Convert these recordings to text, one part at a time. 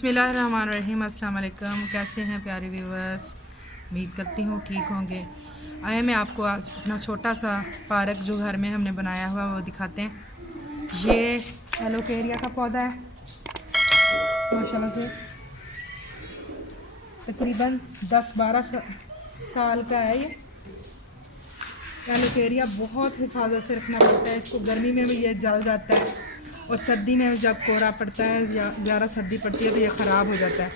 बिस्मिल्लाहिर्रहमानिर्रहीम। अस्सलाम वालेकुम। कैसे हैं प्यारे व्यूवर्स? उम्मीद करती हूँ ठीक होंगे। आए मैं आपको आज अपना छोटा सा पार्क जो घर में हमने बनाया हुआ वो दिखाते हैं। ये एलोकेरिया का पौधा है, माशाल्लाह से तकरीबन 10-12 साल का है। ये एलोकेरिया बहुत हिफाजत से रखना पड़ता है इसको। गर्मी में भी ये जल जाता है और सर्दी में जब कोहरा पड़ता है, ज़्यादा सर्दी पड़ती है तो ये ख़राब हो जाता है।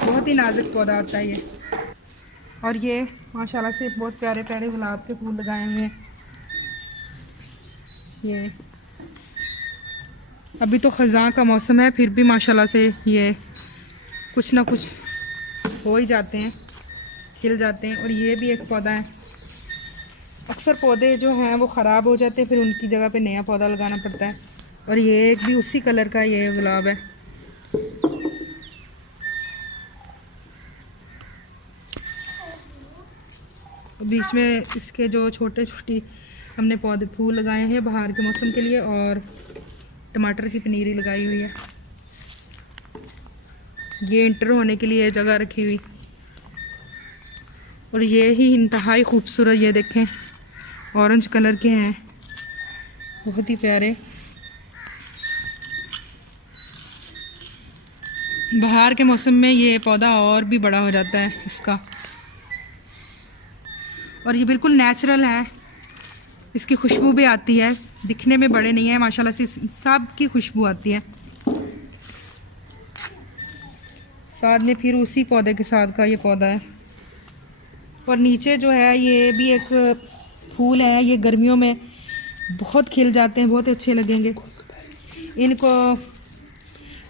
बहुत ही नाजुक पौधा होता है ये। और ये माशाल्लाह से बहुत प्यारे प्यारे गुलाब के फूल लगाए हुए हैं। ये अभी तो ख़ज़ां का मौसम है, फिर भी माशाल्लाह से ये कुछ ना कुछ हो ही जाते हैं, खिल जाते हैं। और ये भी एक पौधा है। अक्सर पौधे जो हैं वो ख़राब हो जाते हैं, फिर उनकी जगह पे नया पौधा लगाना पड़ता है। और ये एक भी उसी कलर का ये गुलाब है। बीच में इसके जो छोटे छोटी हमने पौधे फूल लगाए हैं बाहर के मौसम के लिए, और टमाटर की पनीरी लगाई हुई है। ये इंटर होने के लिए जगह रखी हुई। और ये ही इंतहाई खूबसूरत, ये देखें ऑरेंज कलर के हैं, बहुत ही प्यारे। बाहर के मौसम में ये पौधा और भी बड़ा हो जाता है इसका। और ये बिल्कुल नेचुरल है, इसकी खुशबू भी आती है। दिखने में बड़े नहीं है, माशाल्लाह से सब की खुशबू आती है। साथ में फिर उसी पौधे के साथ का ये पौधा है। और नीचे जो है ये भी एक फूल है, ये गर्मियों में बहुत खिल जाते हैं, बहुत अच्छे लगेंगे। इनको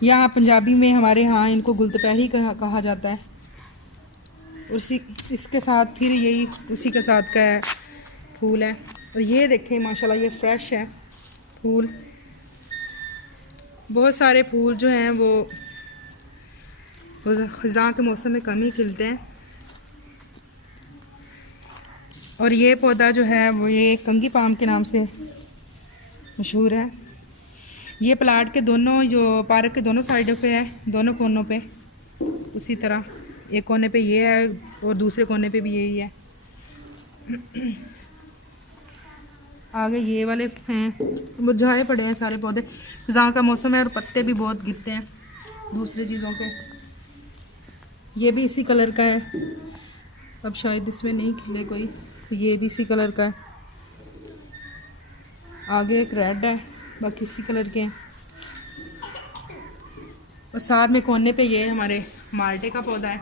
यहाँ पंजाबी में हमारे यहाँ इनको गुलदपहरी कहा जाता है। उसी इसके साथ फिर यही उसी के साथ का है फूल है। और ये देखें माशाल्लाह ये फ्रेश है फूल। बहुत सारे फूल जो हैं वो ख़ज़ां के मौसम में कम ही खिलते हैं। और ये पौधा जो है वो ये कंगी पाम के नाम से मशहूर है। ये प्लाट के दोनों, जो पार्क के दोनों साइडों पे है, दोनों कोनों पे उसी तरह। एक कोने पे ये है और दूसरे कोने पे भी यही है। आगे ये वाले हैं, मुरझाए पड़े हैं सारे पौधे। ख़ज़ां का मौसम है और पत्ते भी बहुत गिरते हैं दूसरी चीज़ों के। ये भी इसी कलर का है, अब शायद इसमें नहीं खिले कोई, तो ये भी इसी कलर का है। आगे एक रेड है, बाकी इसी कलर के हैं। और साथ में कोने पे ये हमारे माल्टे का पौधा है,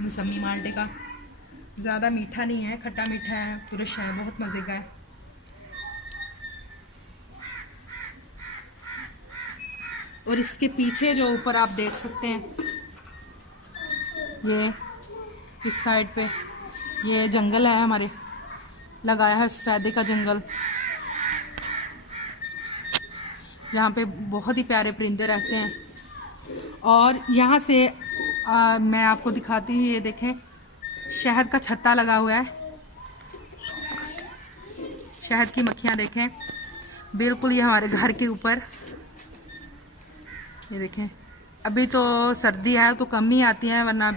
मौसमी माल्टे का। ज़्यादा मीठा नहीं है, खट्टा मीठा है, तुरश है, बहुत मज़े का है। और इसके पीछे जो ऊपर आप देख सकते हैं, ये इस साइड पे ये जंगल है हमारे, लगाया है सफ़ेदे का जंगल, जहाँ पे बहुत ही प्यारे परिंदे रहते हैं। और यहाँ से मैं आपको दिखाती हूँ, ये देखें शहद का छत्ता लगा हुआ है। शहद की मक्खियाँ देखें बिल्कुल ये हमारे घर के ऊपर। ये देखें अभी तो सर्दी है तो कम ही आती हैं, वरना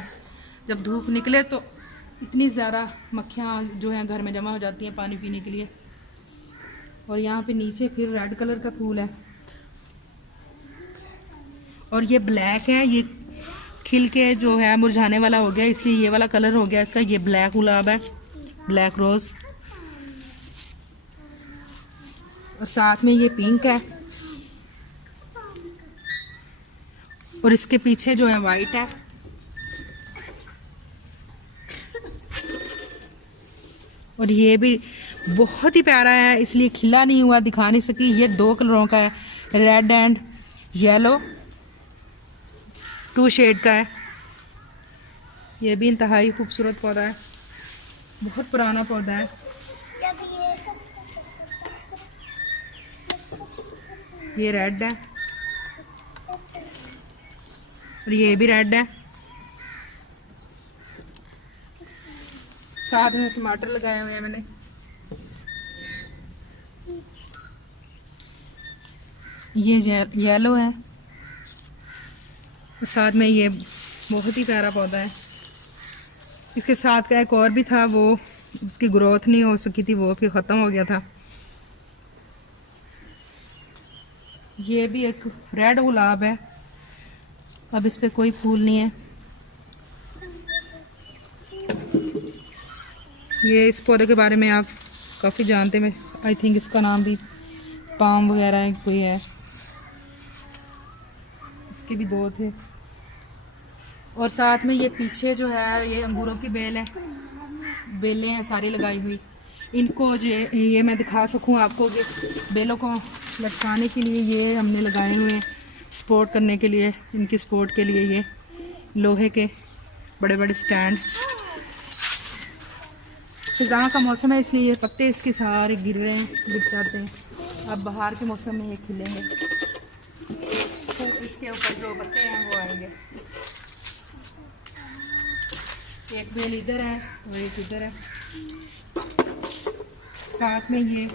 जब धूप निकले तो इतनी ज़्यादा मक्खियाँ जो हैं घर में जमा हो जाती हैं पानी पीने के लिए। और यहाँ पे नीचे फिर रेड कलर का फूल है। और ये ब्लैक है, ये खिल के जो है मुरझाने वाला हो गया, इसलिए ये वाला कलर हो गया इसका। ये ब्लैक गुलाब है, ब्लैक रोज़। और साथ में ये पिंक है। और इसके पीछे जो है वाइट है। और ये भी बहुत ही प्यारा है, इसलिए खिला नहीं हुआ, दिखा नहीं सकी। ये 2 कलरों का है, रेड एंड येलो, 2 शेड का है। ये भी इंतहाई खूबसूरत पौधा है, बहुत पुराना पौधा है। ये रेड है और ये भी रेड है। साथ में टमाटर लगाए हुए हैं मैंने। ये येलो है साथ में ये बहुत ही प्यारा पौधा है। इसके साथ का एक और भी था, वो उसकी ग्रोथ नहीं हो सकी थी, वो फिर ख़त्म हो गया था। ये भी एक रेड गुलाब है, अब इस पे कोई फूल नहीं है। ये इस पौधे के बारे में आप काफ़ी जानते हैं, आई थिंक इसका नाम भी पाम वगैरह कोई है। इसके भी दो थे। और साथ में ये पीछे जो है ये अंगूरों की बेलें हैं सारी लगाई हुई। इनको जो ये मैं दिखा सकूं आपको कि बेलों को लटकाने के लिए ये हमने लगाए हुए हैं, सपोर्ट करने के लिए, इनकी सपोर्ट के लिए ये लोहे के बड़े बड़े स्टैंड। फिज़ा का मौसम है इसलिए ये पत्ते इसके सारे गिर रहे हैं, गिर जाते हैं। अब बाहर के मौसम में ये खिलेंगे, तो इसके ऊपर जो पत्ते हैं वो आएंगे। एक बेल इधर है और एक इधर है। साथ में ये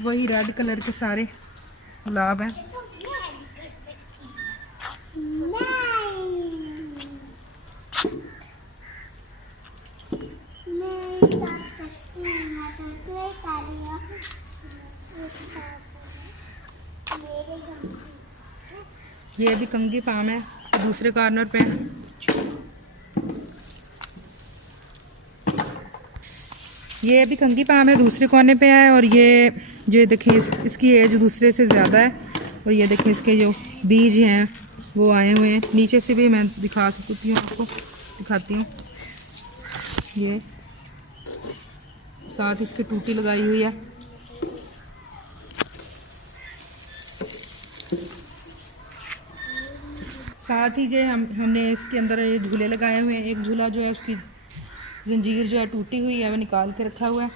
वही रेड कलर के सारे गुलाब हैं। ये भी कंगी पाम है, दूसरे कॉर्नर पे। ये भी कंगी पाम है, दूसरे कोने पे है। और ये देखिए इसकी एज दूसरे से ज़्यादा है। और ये देखिए इसके जो बीज हैं वो आए हुए हैं। नीचे से भी मैं दिखा सकती हूँ, आपको दिखाती हूँ। ये साथ इसके टूटी लगाई हुई है। साथ ही जो हमने इसके अंदर ये झूले लगाए हुए हैं। एक झूला जो है उसकी जंजीर जो है टूटी हुई है, वो निकाल के रखा हुआ है।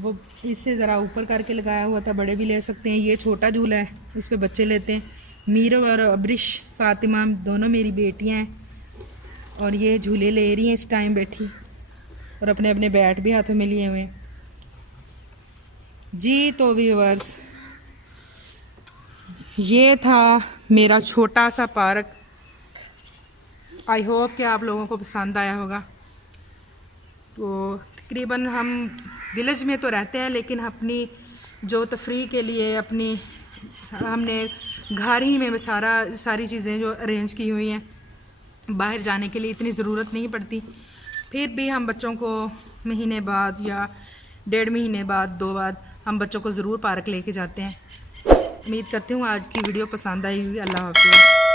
वो इससे ज़रा ऊपर करके लगाया हुआ था, बड़े भी ले सकते हैं। ये छोटा झूला है, इस पे बच्चे लेते हैं। मीर और अब्रिश फातिमा दोनों मेरी बेटियां हैं, और ये झूले ले रही हैं इस टाइम बैठी, और अपने अपने बैट भी हाथों में लिए हुए हैं जी। तो व्यूअर्स, ये था मेरा छोटा सा पार्क। आई होप कि आप लोगों को पसंद आया होगा। तो तकरीबन हम विलेज में तो रहते हैं, लेकिन अपनी जो तफरीह के लिए हमने घर ही में सारी चीज़ें जो अरेंज की हुई हैं। बाहर जाने के लिए इतनी ज़रूरत नहीं पड़ती। फिर भी हम बच्चों को महीने बाद या 1.5 महीने बाद 2 बाद हम बच्चों को ज़रूर पार्क लेके जाते हैं। उम्मीद करती हूँ आज की वीडियो पसंद आई होगी। अल्लाह हाफ़िज़।